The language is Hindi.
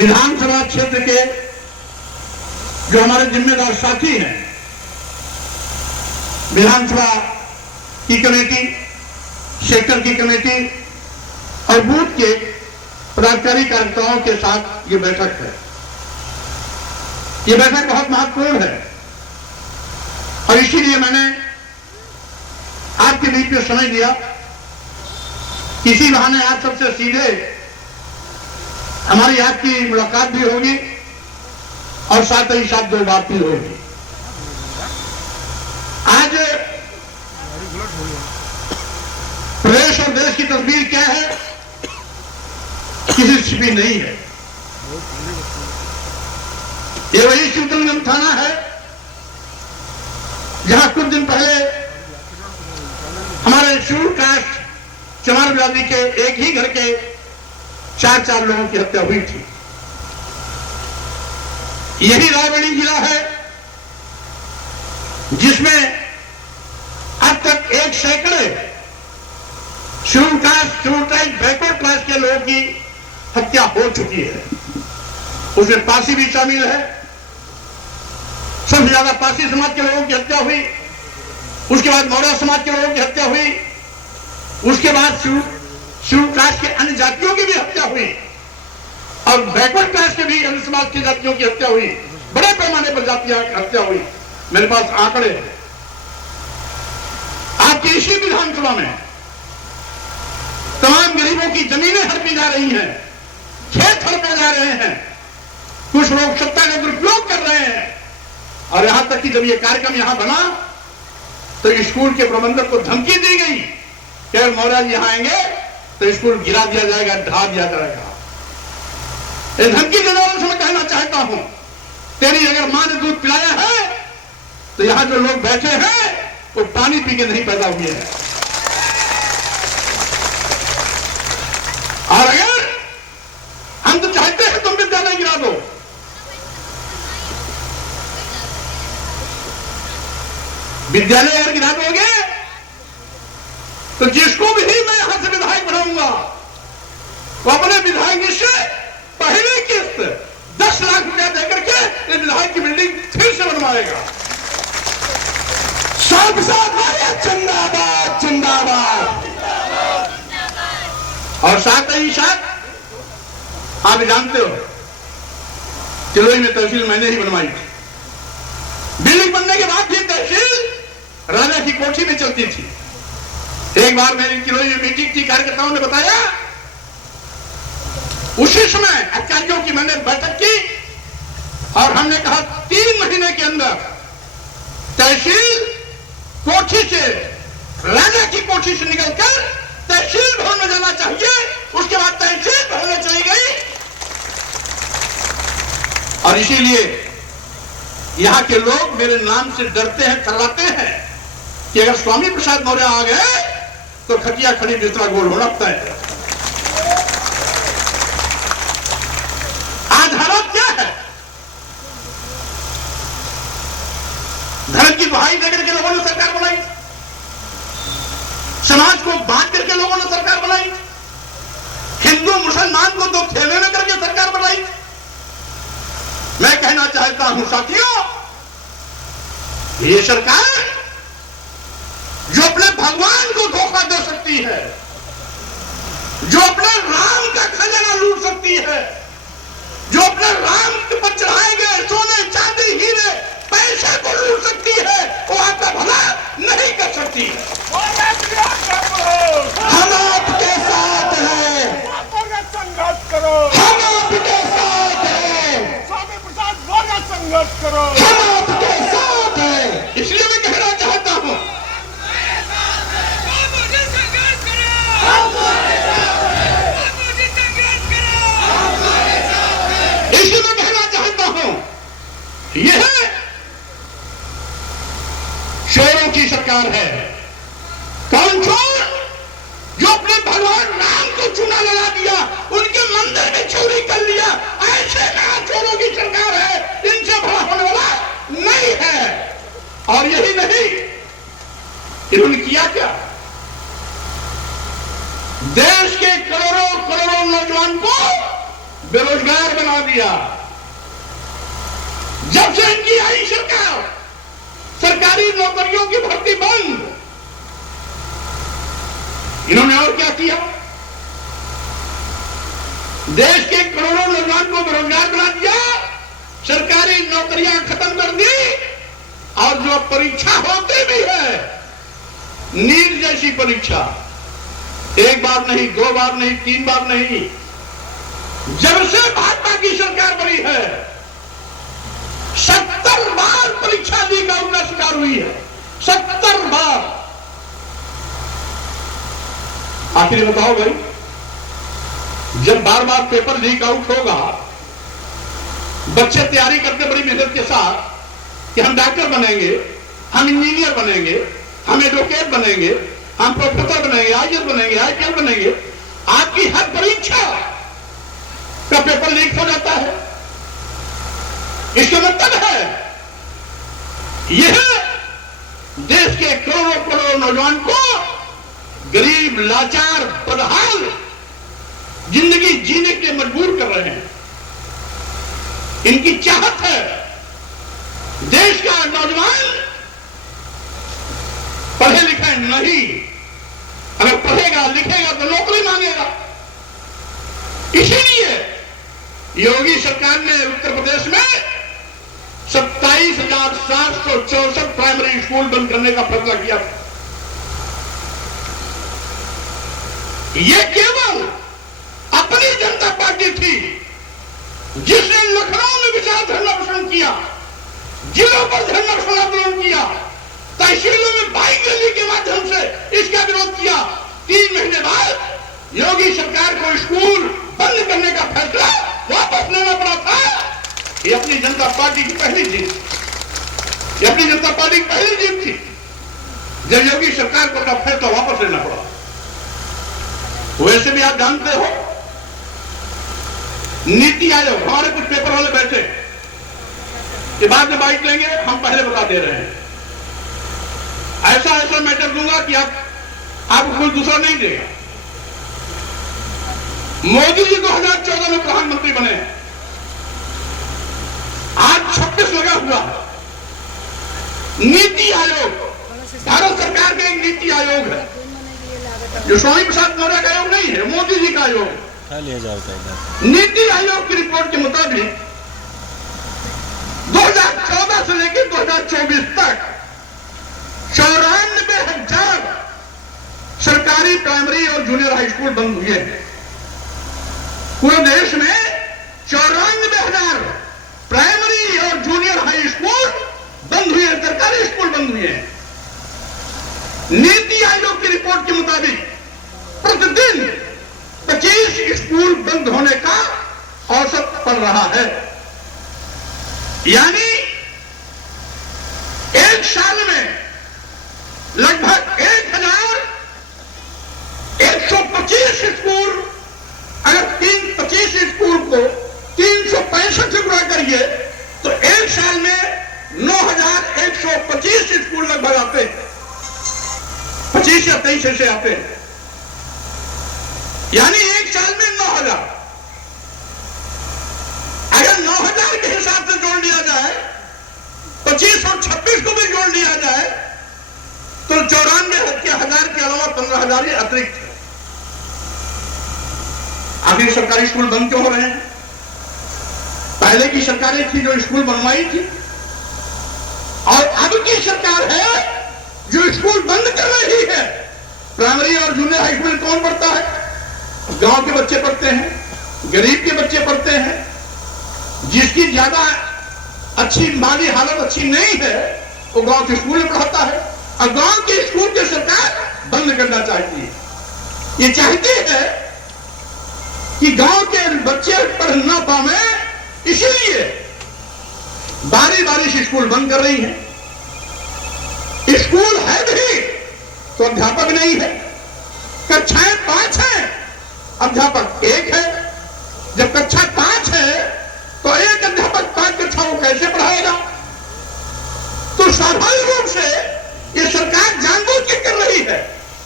विधानसभा क्षेत्र के जो हमारे जिम्मेदार साथी हैं, विधानसभा की कमेटी, सेक्टर की कमेटी और बूथ के पदाधिकारी कार्यकर्ताओं के साथ ये बैठक है। ये बैठक बहुत महत्वपूर्ण है और इसीलिए मैंने आपके बीच में समय दिया। इसी बहाने आप सबसे सीधे हमारी आपकी मुलाकात भी होगी और साथ ही साथ दो बात भी होगी। आज प्रदेश और देश की तस्वीर क्या है, किसी छिपी नहीं है। ये वही शिवतलगंज थाना है जहां कुछ दिन पहले हमारे शेड्यूल कास्ट चमार बिरादरी के एक ही घर के 4 लोगों की हत्या हुई थी। यही रायबरेली जिला है जिसमें अब तक 1 सैकड़े schedule caste, schedule tribe, backward class के लोगों की हत्या हो चुकी है। उसमें पासी भी शामिल है। सबसे ज्यादा पासी समाज के लोगों की हत्या हुई, उसके बाद मौर्य समाज के लोगों की हत्या हुई, उसके बाद शेड्यूल कास्ट के अन्य जातियों की भी हत्या हुई और बैकवर्ड क्लास के भी अन्य समाज की जातियों की हत्या हुई। बड़े पैमाने पर जातियों की हत्या हुई। मेरे पास आंकड़े हैं। आपकी इसी विधानसभा में तमाम गरीबों की जमीनें हड़पी जा रही हैं, खेत हड़पे जा रहे हैं, कुछ लोग सत्ता का दुरुपयोग कर रहे हैं और यहां तक कि जब यह कार्यक्रम यहां बना तो स्कूल के प्रबंधक को धमकी दी गई कि मौर्य जी यहां आएंगे तो स्कूल गिरा दिया जाएगा, ढा दिया जाएगा। ये धमकी देने वालों से मैं कहना चाहता हूं, तेरी अगर मां ने दूध पिलाया है तो यहां जो लोग बैठे हैं वो पानी पी के नहीं पैदा हुए हैं। और अगर हम तो चाहते हैं तुम विद्यालय गिरा दो, विद्यालय अगर गिरा दोगे तो जिसको भी मैं यहां से विधायक बनाऊंगा वो अपने विधायक से पहली किस्त 10 लाख रुपया देकर के इस विधायक की बिल्डिंग फिर से बनवाएगा। जिंदाबाद जिंदाबाद। और साथ ही साथ आप जानते हो चिलोई में तहसील मैंने ही बनवाई थी। बिल्डिंग बनने के बाद भी तहसील राजा की कोठी में चलती थी। एक बार मेरी चिलोई में मीटिंग थी, कार्यकर्ताओं ने बताया, उसी समय अधिकारियों की मैंने बैठक की और हमने कहा 3 महीने के अंदर तहसील कोठी से, राजा की कोठी से निकलकर तहसील भवन में जाना चाहिए, उसके बाद तहसील भवन में चली गई। और इसीलिए यहां के लोग मेरे नाम से डरते हैं, थर्राते हैं कि अगर स्वामी प्रसाद मौर्य आ गए तो खटिया खड़ी बिस्तरा गोल होना तय है। आज हालत क्या है? धर्म की दुहाई देकर के लोगों ने सरकार बनाई, समाज को बांट करके लोगों ने सरकार बनाई, हिंदू मुसलमान को 2 खेमे में करके सरकार बनाई। मैं कहना चाहता हूं साथियों, ये सरकार जो अपने भगवान को धोखा दे सकती है, जो अपने राम का खजाना लूट सकती है, जो अपने राम पर चढ़ाए गए सोने चांदी हीरे पैसे को लूट सकती है, वो आपका भला नहीं कर सकती है। हम आपके साथ हैं, संघर्ष करो, हम आपके साथ हैं, स्वामी प्रसाद मौर्य संघर्ष करो, हम आपके साथ हैं। इसलिए मैं कहना चाहता हूं, इसलिए मैं कहना चाहता हूं, यह चोरों की सरकार है। कौन चोर? जो अपने भगवान राम को चूना लगा दिया, उनके मंदिर में चोरी कर लिया, ऐसे चोरों की सरकार है। इनसे बड़ा होने वाला नहीं है। और यही नहीं, इन्होंने किया क्या? देश के करोड़ों करोड़ों नौजवान को बेरोजगार बना बना दिया। जब से इनकी आई सरकार, सरकारी नौकरियों की भर्ती बंद। इन्होंने और क्या किया? देश के करोड़ों नौजवान को बेरोजगार बना दिया, सरकारी नौकरियां खत्म कर दी, और जो परीक्षा होती भी है, नीट जैसी परीक्षा, एक बार नहीं, दो बार नहीं, तीन बार नहीं, जब से भाजपा की सरकार बनी है 70 बार परीक्षा लीक आउट का शिकार हुई है। 70 बार। आखिर बताओ भाई, जब बार बार पेपर लीक आउट होगा, बच्चे तैयारी करते बड़ी मेहनत के साथ कि हम डॉक्टर बनेंगे, हम इंजीनियर बनेंगे, हम एडवोकेट बनेंगे, हम प्रोफेसर बनेंगे, आईएएस बनेंगे, आईपीएस बनेंगे, आपकी हर परीक्षा का पेपर लीक हो जाता है। इसका मतलब है यह देश के करोड़ों करोड़ों नौजवान को गरीब, लाचार, बदहाल जिंदगी जीने के लिए मजबूर कर रहे हैं। इनकी चाहत है देश का नौजवान पढ़े लिखे नहीं, अगर पढ़ेगा लिखेगा तो नौकरी मांगेगा। इसीलिए योगी सरकार ने उत्तर प्रदेश में 27,764 प्राइमरी स्कूल बंद करने का फैसला किया था। यह केवल अपनी जनता पार्टी थी जिसने लखनऊ में विशाल धरना प्रदर्शन किया, जिलों पर धरना प्रदर्शन किया, तहसीलों में बाइक रैली के माध्यम से इसका विरोध किया। 3 महीने बाद योगी सरकार को स्कूल बंद करने का फैसला वापस लेना पड़ा था। ये अपनी जनता पार्टी की पहली जीत, ये अपनी जनता पार्टी की पहली जीत थी जब योगी सरकार को अपना फैसला वापस लेना पड़ा। वैसे भी आप जानते हो, नीति आयोग, हमारे कुछ पेपर वाले बैठे कि बाद में बाइट लेंगे, हम पहले बता दे रहे हैं, ऐसा ऐसा मैटर दूंगा कि आपको कोई दूसरा नहीं देगा। मोदी जी 2014 में प्रधानमंत्री बने, आज 26 लगा हुआ है। नीति आयोग भारत सरकार का एक नीति आयोग है, जो स्वामी प्रसाद मौर्य का आयोग नहीं है, मोदी जी का आयोग। नीति आयोग की रिपोर्ट के मुताबिक 2014 से लेकर 2024 तक 94,000 सरकारी प्राइमरी और जूनियर हाई स्कूल बंद हुए हैं। पूरे देश में 94,000 प्राइमरी और जूनियर हाई स्कूल बंद हुए हैं, सरकारी स्कूल बंद हुए हैं। नीति आयोग की रिपोर्ट के मुताबिक प्रतिदिन 25 स्कूल बंद होने का औसत पड़ रहा है। यानी एक साल में लगभग 1,125 स्कूल, अगर 25 स्कूल को 365 से गुणा करिए तो एक साल में 9,125 स्कूल लगभग आते हैं, 25 या 23 ऐसे आते हैं। यानी एक साल में 9,000। अगर 9,000 के हिसाब से जोड़ लिया जाए, 25 और 26 को भी जोड़ लिया जाए, तो 94,000 के अलावा 15,000 ये अतिरिक्त है। आखिर सरकारी स्कूल बंद क्यों हो रहे हैं? पहले की सरकारें थी जो स्कूल बनवाई थी, और अब की सरकार है जो स्कूल बंद कर रही है। प्राइमरी और जूनियर हाई स्कूल कौन पढ़ता है? गांव के बच्चे पढ़ते हैं, गरीब के बच्चे पढ़ते हैं, जिसकी ज्यादा अच्छी माली हालत अच्छी नहीं है वो गांव के स्कूल में पढ़ाता है, और गांव के स्कूल की सरकार बंद करना चाहती है। ये चाहती है कि गांव के बच्चे पढ़ ना पावे, इसीलिए बारी बारी से स्कूल बंद कर रही है। स्कूल है भी तो अध्यापक नहीं है, कक्षाएं 5 है, अध्यापक 1 है। जब कक्षा 5 है तो एक अध्यापक 5 कक्षाओं कैसे पढ़ाएगा? तो स्वाभाविक रूप से ये सरकार जानबूझ के कर रही है